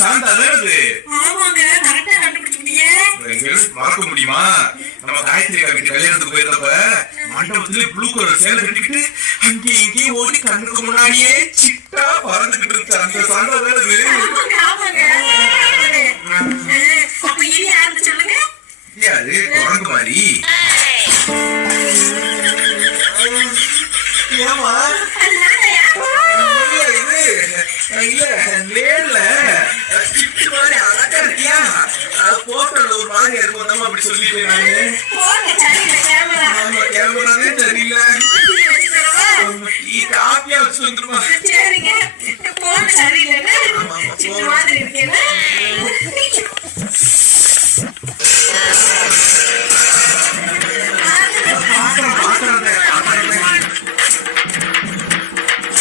சாந்தா அது. ஆமாங்க, கரெக்டா கண்டுபிடிச்சிட்டீங்க. மறக்க முடியுமா? நம்ம காயத்ரி வீட்டு கல்யாணத்துக்கு போயிருந்தப்ப மண்டபத்துல ப்ளூ கலர் சேலை கட்டிக்கிட்டு அங்கே இங்கே ஓடி கண்ணுக்கு முன்னாடியே சிட்டா பறந்துகிட்டு இருந்துச்சு அந்த சாந்தா அது. ஆமாங்க. அப்ப இது யாருன்னு சொல்லுங்க. அது குரங்கு மாதிரி. ஏமா இல்ல நேர்ல சிட்டு மாதிரி அழகா இருக்கியா? போட்டோல ஒரு மாதிரி இருக்கும் நம்ம அப்படி சொல்லிட்டு நானு. ஆமா கேமராவே தெரியல. காப்பியா வச்சு வந்துருமா? சரிங்க, போன் சரியில்லைன்னா மாதிரி இருக்கேன்.